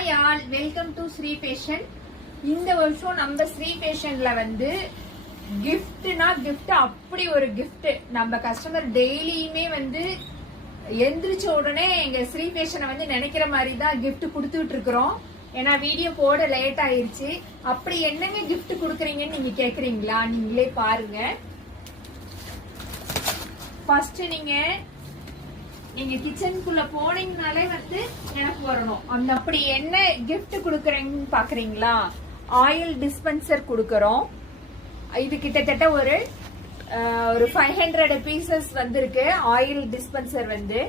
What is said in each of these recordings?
Hi all, welcome to Sri fashion. இந்த வருஷம் நம்ம ஸ்ரீ ஃபேஷன்ல வந்து கிஃப்ட்னா கிஃப்ட், அப்படி ஒரு கிஃப்ட் நம்ம கஸ்டமர் டெய்லியுமே வந்து எந்திரிச்ச உடனே எங்க ஸ்ரீ ஃபேஷனை வந்து நினைக்கிற மாதிரி தான் கிஃப்ட் கொடுத்துட்டு இருக்கிறோம். ஏன்னா வீடியோ போட லேட் ஆயிருச்சு. அப்படி என்னங்க கிஃப்ட் கொடுக்குறீங்கன்னு நீங்க கேக்குறீங்களா? நீங்களே பாருங்க. ஃபர்ஸ்ட் நீங்க கிச்சனுக்குள்ள போனீங்கனாலே வந்து எனக்கு வரணும். அந்த அப்படி என்ன கிஃப்ட் கொடுக்கறீங்கன்னு பாக்குறீங்களா? ஆயில் டிஸ்பென்சர் கொடுக்கறோம். இது கிட்டத்தட்ட ஒரு 500 பீசஸ் வந்திருக்கு. ஆயில் டிஸ்பென்சர் வந்து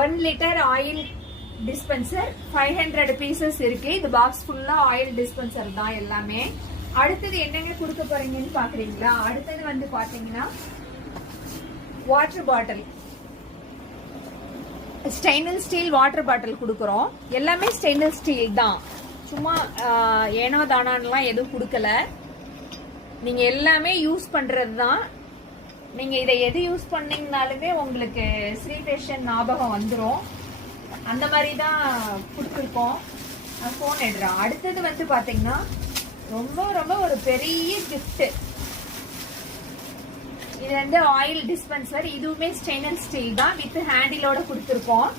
1 லிட்டர் ஆயில் டிஸ்பென்சர் 500 பீசஸ் இருக்கு. இது பாக்ஸ் ஃபுல்லா ஆயில் டிஸ்பென்சர் தான் எல்லாமே. அடுத்தது என்னங்க கொடுக்க போறீங்கன்னு பாக்குறீங்களா? அடுத்தது வந்து பாத்தீங்கன்னா water bottle, stainless steel water bottle கொடுக்கறோம். எல்லாமே ஸ்டெயின்லெஸ் ஸ்டீல் தான், சும்மா ஏனோ தானான்லாம் எதுவும் கொடுக்கல. நீங்க எல்லாமே யூஸ் பண்றது தான். நீங்க இதை எது யூஸ் பண்ணீங்கனாலுமே உங்களுக்கு ஸ்ரீ ஃபேஷன் ஞாபகம் வந்துடும். அந்த மாதிரி தான் கொடுத்துருக்கோம். ஃபோன் எடுறோம். அடுத்தது வந்து பாத்தீங்கன்னா ரொம்ப ரொம்ப ஒரு பெரிய கிஃப்ட். இது வந்து ஆயில் டிஸ்பென்சர். இதுவுமே ஸ்டெயின்லெஸ் ஸ்டீல் தான், வித் ஹேண்டிலோட கொடுத்துருக்கோம்.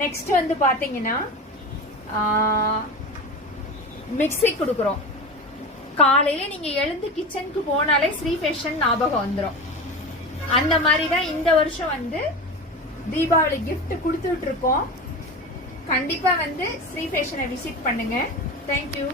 நெக்ஸ்ட் வந்து பாத்தீங்கன்னா மிக்ஸி கொடுக்குறோம். காலையில நீங்க எழுந்து கிச்சனுக்கு போனாலே ஸ்ரீ ஃபேஷன் ஞாபகம் வந்துடும். அந்த மாதிரி தான் இந்த வருஷம் வந்து தீபாவளி கிஃப்ட் கொடுத்துட்டு இருக்கோம். கண்டிப்பா வந்து ஸ்ரீ ஃபேஷனை விசிட் பண்ணுங்க. தேங்க்யூ.